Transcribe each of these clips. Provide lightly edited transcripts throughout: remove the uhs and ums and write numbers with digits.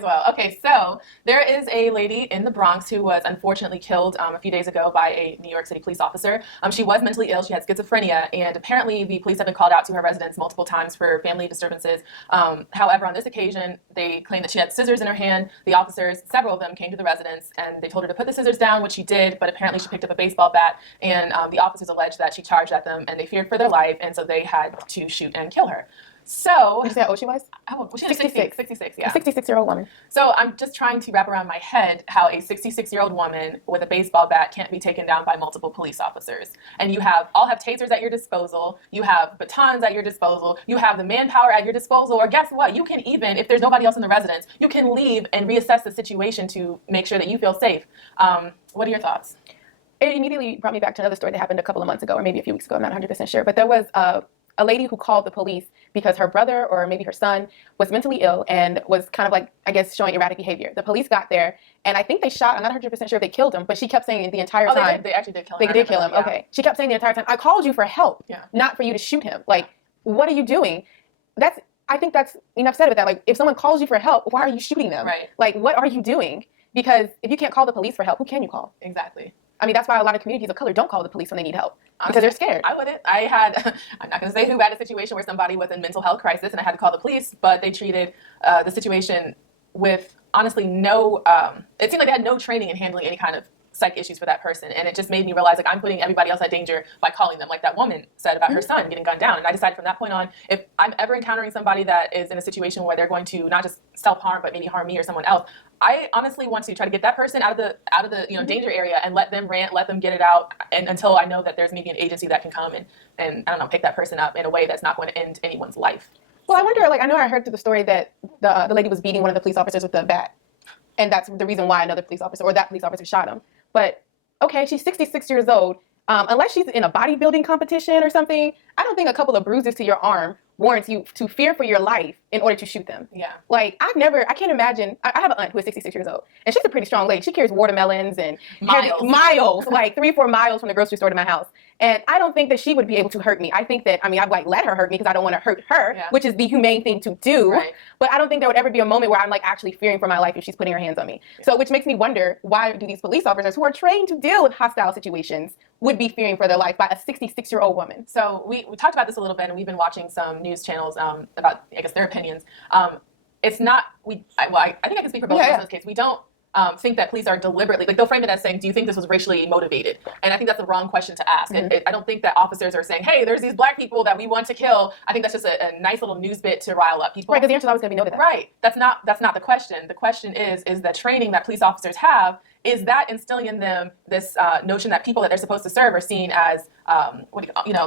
as well. Okay, so there is a lady in the Bronx who was unfortunately killed a few days ago by a New York City police officer. She was mentally ill. She had schizophrenia, and apparently the police have been called out to her residence multiple times for family disturbances. However, on this occasion, they claimed that she had scissors in her hand. The officers, several of them, came to the residence, and they told her to put the scissors down, which she did, but apparently she picked up a baseball bat, and the officers alleged that she charged at them, and they feared for their life, and so they had to shoot and kill her. So, you say how old she was? Oh, she was 66, yeah. A 66-year-old woman. So I'm just trying to wrap around my head how a 66-year-old woman with a baseball bat can't be taken down by multiple police officers. And you all have tasers at your disposal, you have batons at your disposal, you have the manpower at your disposal, or guess what? You can even, if there's nobody else in the residence, you can leave and reassess the situation to make sure that you feel safe. What are your thoughts? It immediately brought me back to another story that happened a couple of months ago, or maybe a few weeks ago, I'm not 100% sure, but there was a lady who called the police because her brother or maybe her son was mentally ill and was kind of like, I guess, showing erratic behavior. The police got there, and I think they shot, I'm not 100% sure if they killed him, but she kept saying the entire time. They actually did kill him. They did kill him, okay. She kept saying the entire time, I called you for help, not for you to shoot him. Like, what are you doing? I think that's enough said about that. Like, if someone calls you for help, why are you shooting them? Right. Like, what are you doing? Because if you can't call the police for help, who can you call? Exactly. I mean, that's why a lot of communities of color don't call the police when they need help. Because they're scared. I wouldn't. I'm not going to say who had a situation where somebody was in mental health crisis and I had to call the police, but they treated the situation with, honestly, it seemed like they had no training in handling any kind of psych issues for that person. And it just made me realize, like, I'm putting everybody else at danger by calling them, like that woman said about her son getting gunned down. And I decided from that point on, if I'm ever encountering somebody that is in a situation where they're going to not just self-harm, but maybe harm me or someone else, I honestly want to try to get that person out of the danger area and let them rant, let them get it out, and until I know that there's maybe an agency that can come and I don't know, pick that person up in a way that's not going to end anyone's life. Well, I wonder, like, I know I heard through the story that the lady was beating one of the police officers with a bat, and that's the reason why another police officer or that police officer shot him. But okay, she's 66 years old. Unless she's in a bodybuilding competition or something, I don't think a couple of bruises to your arm warrants you to fear for your life in order to shoot them. Yeah. Like, I can't imagine. I have an aunt who is 66 years old, and she's a pretty strong lady. She carries watermelons and miles, like 3-4 miles from the grocery store to my house. And I don't think that she would be able to hurt me. I think that, I'd like let her hurt me because I don't want to hurt her, which is the humane thing to do. Right. But I don't think there would ever be a moment where I'm like actually fearing for my life if she's putting her hands on me. Yeah. So which makes me wonder, why do these police officers who are trained to deal with hostile situations would be fearing for their life by a 66-year-old woman? So we talked about this a little bit, and we've been watching some news channels about, I guess, their opinions. It's not, I think I can speak for both of us in this case. We don't think that police are deliberately, like, they'll frame it as saying, do you think this was racially motivated? And I think that's the wrong question to ask. Mm-hmm. I don't think that officers are saying, hey, there's these black people that we want to kill. I think that's just a nice little news bit to rile up people. Right, because the answer is always going to be no to that. Right. That's not the question. The question is the training that police officers have, is that instilling in them this notion that people that they're supposed to serve are seen as, like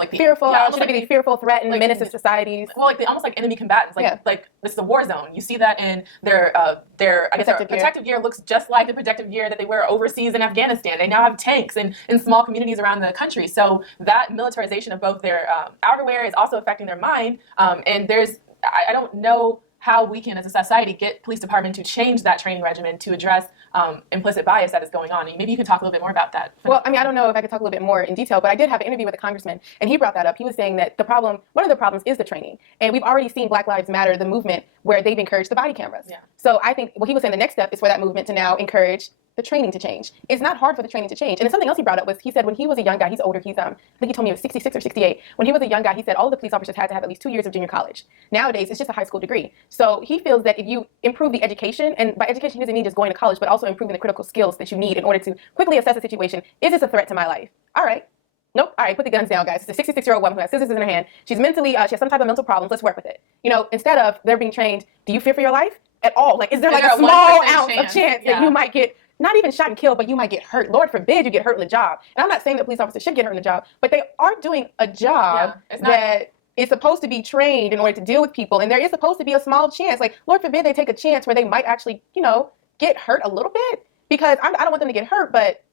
the fearful, should be fearful, threatened, like, menace to societies. Well, like almost like enemy combatants. Like this is a war zone. You see that in their protective gear looks just like the protective gear that they wear overseas in Afghanistan. They now have tanks in small communities around the country. So that militarization of both their outerwear is also affecting their mind. And I don't know how we can, as a society, get police department to change that training regimen to address implicit bias that is going on. Maybe you can talk a little bit more about that. Well, I don't know if I could talk a little bit more in detail, but I did have an interview with a congressman, and he brought that up. He was saying that one of the problems is the training. And we've already seen Black Lives Matter, the movement, where they've encouraged the body cameras. Yeah. So I think what he was saying the next step is for that movement to now encourage the training to change. It's not hard for the training to change. And something else he brought up was, he said when he was a young guy, he's older, I think he told me he was 66 or 68. When he was a young guy, he said all of the police officers had to have at least 2 years of junior college. Nowadays, it's just a high school degree. So he feels that if you improve the education, and by education he doesn't mean just going to college, but also improving the critical skills that you need in order to quickly assess a situation. Is this a threat to my life? All right. Nope. All right, put the guns down, guys. It's a 66-year-old woman who has scissors in her hand. She's mentally, she has some type of mental problems. Let's work with it. Instead of they're being trained, do you fear for your life at all? Like, is there like a small ounce of chance that you might get not even shot and killed, but you might get hurt? Lord forbid you get hurt in the job. And I'm not saying that police officers should get hurt in the job, but they are doing a job that is supposed to be trained in order to deal with people. And there is supposed to be a small chance. Like, Lord forbid they take a chance where they might actually, get hurt a little bit. Because I don't want them to get hurt, but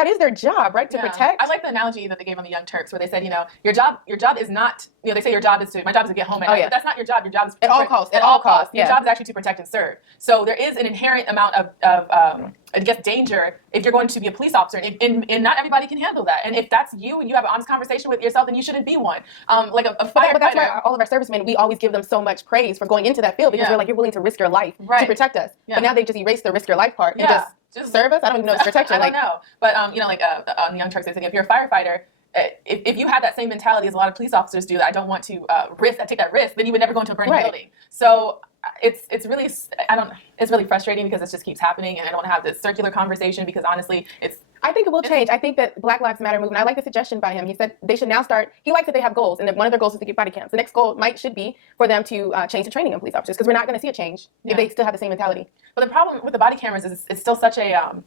that is their job, right? To protect. I like the analogy that they gave on the Young Turks, where they said, your job is not, they say my job is to get home at night, but that's not your job. Your job is at all costs. At all costs. Your job is actually to protect and serve. So there is an inherent amount of danger if you're going to be a police officer, and not everybody can handle that. And if that's you and you have an honest conversation with yourself, then you shouldn't be one. Like a firefighter. But that's why all of our servicemen, we always give them so much praise for going into that field, because we're like, you're willing to risk your life to protect us. But now they've just erased the risk your life part and just serve us. I don't even know it's protection. I don't know. But on the Young Turks, they say if you're a firefighter, if you have that same mentality as a lot of police officers do, that I don't want to take that risk, then you would never go into a burning building. So it's really frustrating, because this just keeps happening, and I don't have this circular conversation, because honestly, I think it will change. I think that Black Lives Matter movement, I like the suggestion by him. He said they should now start, he likes that they have goals, and that one of their goals is to get body cams. The next goal should be for them to change the training of police officers, because we're not going to see a change if they still have the same mentality. But the problem with the body cameras is it's still such a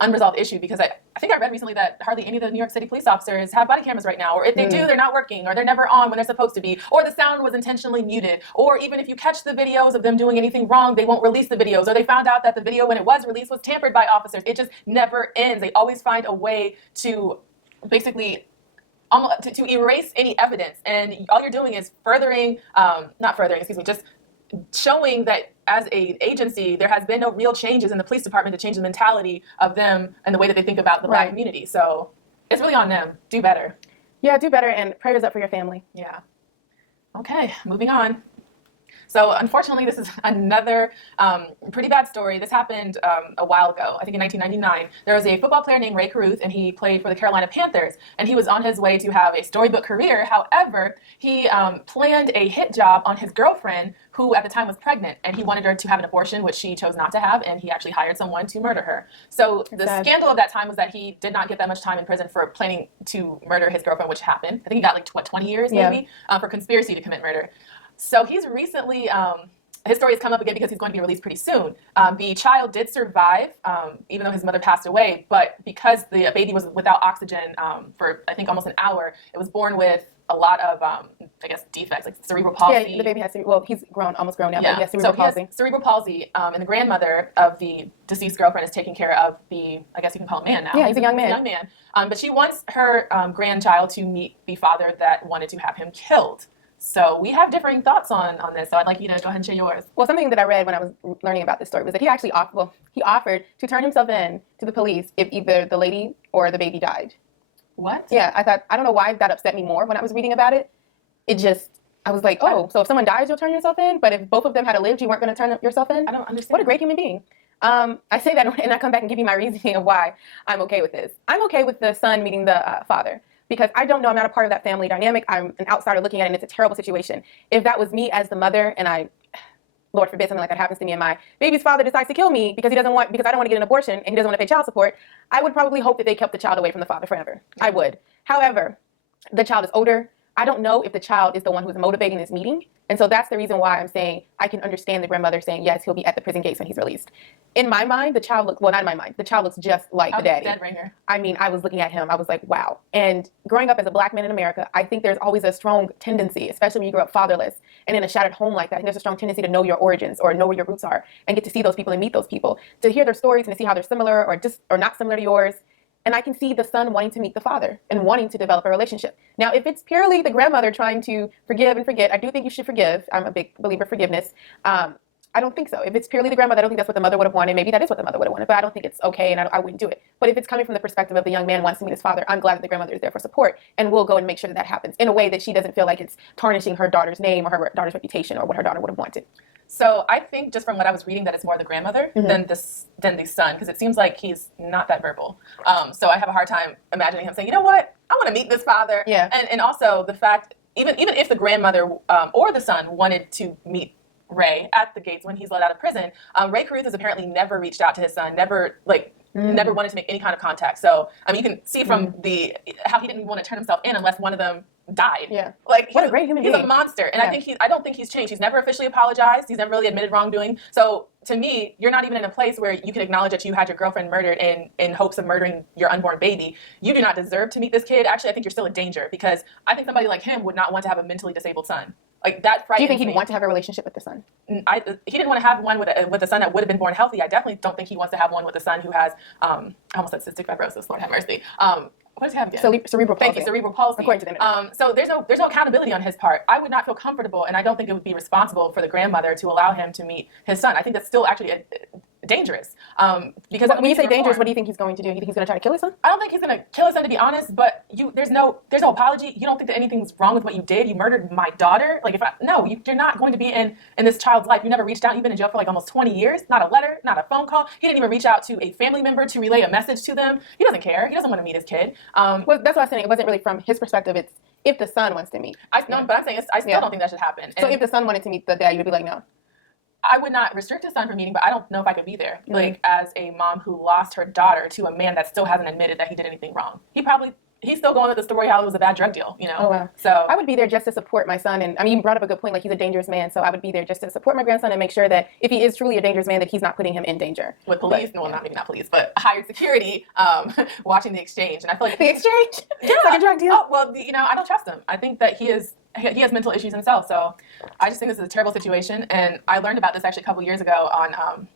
unresolved issue, because I think I read recently that hardly any of the New York City police officers have body cameras right now, or if they do, they're not working, or they're never on when they're supposed to be, or the sound was intentionally muted, or even if you catch the videos of them doing anything wrong, they won't release the videos, or they found out that the video when it was released was tampered by officers. It just never ends. They always find a way to basically to erase any evidence, and all you're doing is just showing that as an agency, there has been no real changes in the police department to change the mentality of them and the way that they think about the Black community. So it's really on them. Do better. Yeah, do better, and prayers up for your family. Yeah. Okay, moving on. So unfortunately, this is another pretty bad story. This happened a while ago, I think in 1999. There was a football player named Rae Carruth, and he played for the Carolina Panthers, and he was on his way to have a storybook career. However, he planned a hit job on his girlfriend, who at the time was pregnant, and he wanted her to have an abortion, which she chose not to have, and he actually hired someone to murder her. So the scandal of that time was that he did not get that much time in prison for planning to murder his girlfriend, which happened. I think he got 20 years maybe for conspiracy to commit murder. So he's recently, his story has come up again because he's going to be released pretty soon. The child did survive, even though his mother passed away, but because the baby was without oxygen for, I think, almost an hour, it was born with a lot of, defects, like cerebral palsy. Yeah, the baby has he's almost grown now, but he has cerebral palsy. He has cerebral palsy, and the grandmother of the deceased girlfriend is taking care of I guess you can call him a man now. Yeah, he's a young man. He's a young man. But she wants her grandchild to meet the father that wanted to have him killed. So we have differing thoughts on this. So I'd like you to go ahead and share yours. Well, something that I read when I was learning about this story was that he actually offered to turn himself in to the police if either the lady or the baby died. What? Yeah, I don't know why that upset me more when I was reading about it. I was like, so if someone dies, you'll turn yourself in? But if both of them had lived, you weren't going to turn yourself in? I don't understand. What a great human being. I say that and I come back and give you my reasoning of why I'm okay with this. I'm okay with the son meeting the father. Because I don't know, I'm not a part of that family dynamic. I'm an outsider looking at it, and it's a terrible situation. If that was me as the mother, and Lord forbid something like that happens to me, and my baby's father decides to kill me because I don't want to get an abortion and he doesn't want to pay child support, I would probably hope that they kept the child away from the father forever. I would. However, the child is older. I don't know if the child is the one who's motivating this meeting. And so that's the reason why I'm saying I can understand the grandmother saying, yes, he'll be at the prison gates when he's released. In my mind, the child looks, well, not in my mind, the child looks just like the daddy. Dead right here. I mean, I was looking at him, I was like, wow. And growing up as a Black man in America, I think there's always a strong tendency, especially when you grow up fatherless and in a shattered home like that, I think there's a strong tendency to know your origins or know where your roots are and get to see those people and meet those people, to hear their stories and to see how they're similar or not similar to yours. And I can see the son wanting to meet the father and wanting to develop a relationship. Now, if it's purely the grandmother trying to forgive and forget, I do think you should forgive. I'm a big believer of forgiveness. I don't think so. If it's purely the grandmother, I don't think that's what the mother would have wanted. Maybe that is what the mother would have wanted, but I don't think it's okay, and I wouldn't do it. But if it's coming from the perspective of the young man wants to meet his father, I'm glad that the grandmother is there for support, and we'll go and make sure that happens in a way that she doesn't feel like it's tarnishing her daughter's name or her daughter's reputation or what her daughter would have wanted. So I think just from what I was reading that it's more the grandmother than the son, because it seems like he's not that verbal. So I have a hard time imagining him saying, you know what, I want to meet this father. Yeah. And also the fact, even if the grandmother or the son wanted to meet Rae at the gates when he's let out of prison, Rae Carruth has apparently never reached out to his son, never wanted to make any kind of contact. So I mean, you can see from how he didn't want to turn himself in unless one of them died. Yeah. Like what a great human being. He's a monster. And I don't think he's changed. He's never officially apologized. He's never really admitted wrongdoing. So to me, you're not even in a place where you can acknowledge that you had your girlfriend murdered in hopes of murdering your unborn baby. You do not deserve to meet this kid. Actually, I think you're still in danger because I think somebody like him would not want to have a mentally disabled son. Like that Do frightens you think he'd me. want to have a relationship with the son? He didn't want to have one with a son that would have been born healthy. I definitely don't think he wants to have one with a son who has I almost said cystic fibrosis. Lord have mercy. What does he have again? Cerebral palsy. Thank you, cerebral palsy. According to the internet. So there's no accountability on his part. I would not feel comfortable, and I don't think it would be responsible for the grandmother to allow him to meet his son. I think that's still actually dangerous. Because When you say dangerous, what do you think he's going to do? You think he's going to try to kill his son? I don't think he's going to kill his son, to be honest. But there's no apology. You don't think that anything's wrong with what you did. You murdered my daughter. Like you're not going to be in this child's life. You never reached out. You've been in jail for like almost 20 years. Not a letter, not a phone call. He didn't even reach out to a family member to relay a message to them. He doesn't care. He doesn't want to meet his kid. Well, that's what I was saying. It wasn't really from his perspective. It's if the son wants to meet. But I'm saying I still don't think that should happen. So if the son wanted to meet the dad, you would be like, no. I would not restrict his son from meeting, but I don't know if I could be there. Mm-hmm. Like, as a mom who lost her daughter to a man that still hasn't admitted that he did anything wrong. He's still going with the story how it was a bad drug deal, you know? Oh, wow. So I would be there just to support my son. And I mean, you brought up a good point, like he's a dangerous man. So I would be there just to support my grandson and make sure that if he is truly a dangerous man, that he's not putting him in danger. With police, maybe not police, but hired security watching the exchange. And I feel like the exchange? Yeah. It's like a drug deal? Oh, well, I don't trust him. I think that he has mental issues himself. So I just think this is a terrible situation. And I learned about this actually a couple years ago on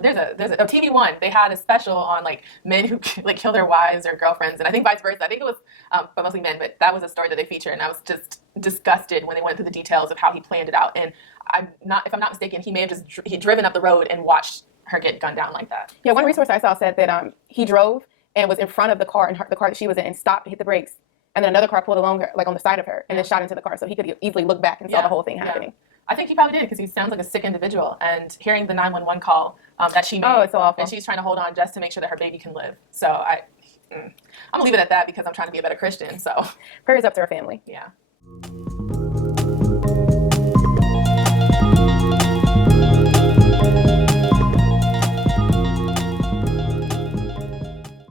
there's a TV1. They had a special on like men who like kill their wives or girlfriends, and I think vice versa. I think it was, but mostly men. But that was a story that they featured, and I was just disgusted when they went through the details of how he planned it out. And if I'm not mistaken, he may have just driven up the road and watched her get gunned down like that. Yeah, one resource I saw said that he drove and was in front of the car the car that she was in, and stopped to hit the brakes, and then another car pulled along her, like on the side of her, and then shot into the car. So he could easily look back and saw the whole thing happening. I think he probably did because he sounds like a sick individual. And hearing the 911 call that she made, oh, it's so awful. And she's trying to hold on just to make sure that her baby can live. So I'm gonna leave it at that because I'm trying to be a better Christian. So prayers up to her family. Yeah.